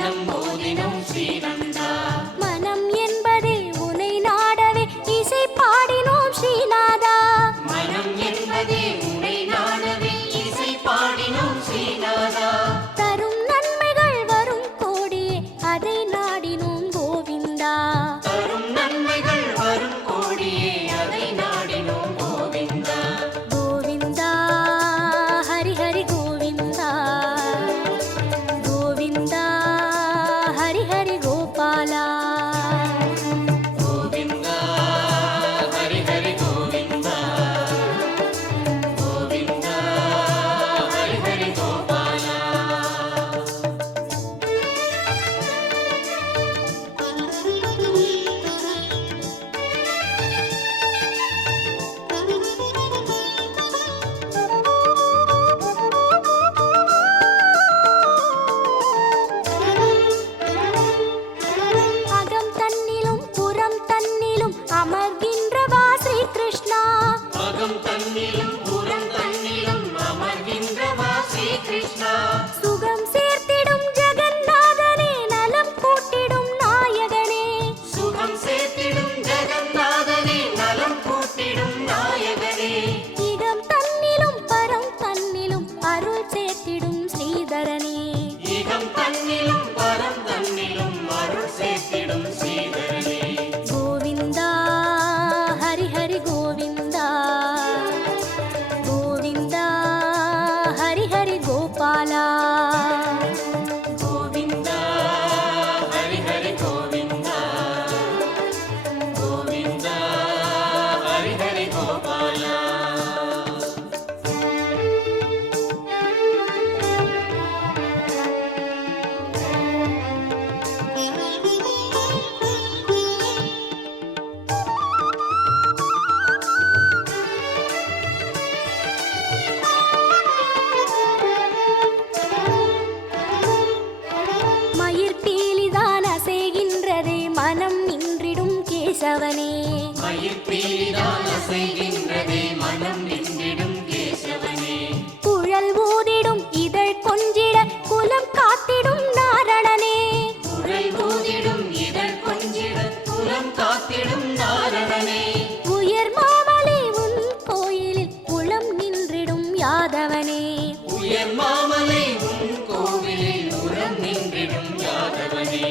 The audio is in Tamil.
தினம் ஓதினோம் கேசவனே. மயிர்பீரிதான் அசைகின்றதே மனம் நின்றிடும் கேசவனே குழல் ஊதிடும் இதழ் கொஞ்சிட குலம் காத்திடும் நாரணனே. குழல் ஊதிடும் இதழ் கொஞ்சிட குலம் காத்திடும் நாரணனே உயர் மாமலே உன் கோயிலில் குளம் நின்றிடும் யாதவனே. உயர் மாமலே உன் கோவிலில் குளம் நின்றிடும் யாதவனே.